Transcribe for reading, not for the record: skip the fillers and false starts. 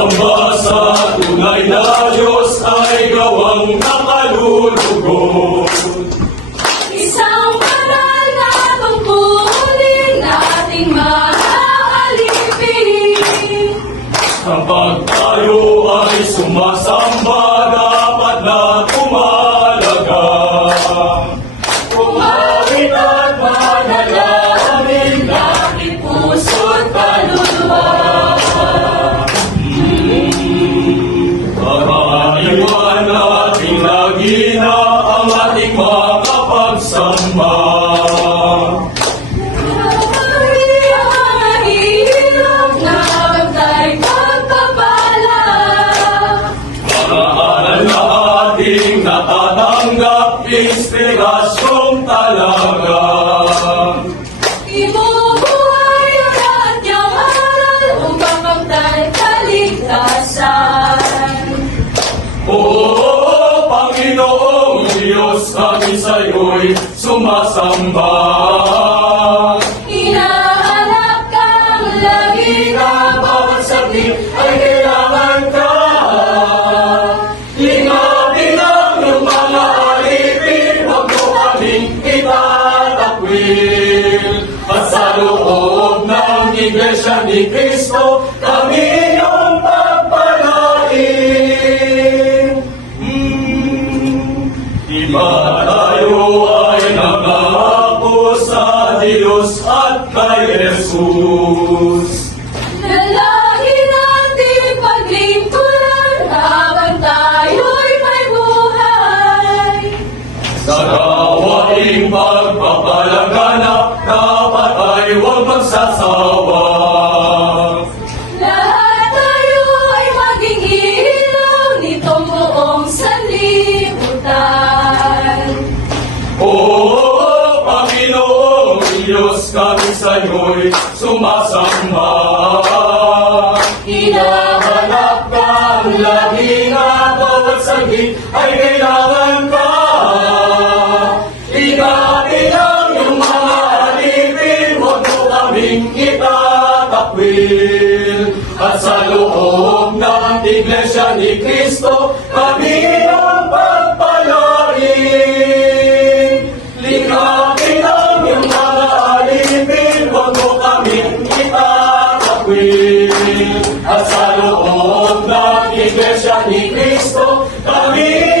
Sumasamba sa tunay na Diyos ay gawang nakalulugod. Isang banal na tungkulin nating maaalipin. Kapag tayo ay sumasamba, dapat na umalaga. Umawit at manalangin, langit, puso't kaluluwa. Karaniwan nating lagi na ang ating mga pagsamba. Mahirap na bantay pagpapala. Mga aral na ating natatanggap, inspirasyong talaga. Ibubuhay ang lahat niyang aral upang magdal kaligtasan. Oo, Panginoong Diyos, kami sa'yo'y sumasamba. Hinahanap kang lagi na bawat saglit ay kailangan ka. Lingapin ang iyong mga alipin, huwag mo kaming itatakwil. At sa loob ng Iglesia ni Cristo, kami iyong pagpalain. Iba tayo ay nangako sa Diyos at kay Jesus. Nalagi natin paglingkuran habang tayo'y may buhay. Sa gawaing pagpapalaganap, dapat ay huwag magsasawa. Lahat tayo ay maging ilaw nitong buong sanlibutan. Oo, Panginoong Diyos, kami sa'yo'y sumasamba. Hinahanap kang lagi nga bawat saglit ay kailangan ka. Ingapin ang iyong mga alipin, huwag mo kaming itatakwil. At sa loob ng Iglesia ni Cristo, kami ang pagpalain. Lingapin ang iyong mga alipin, huwag mo kaming itatakwil. At sa loob ng Iglesia ni Cristo, kami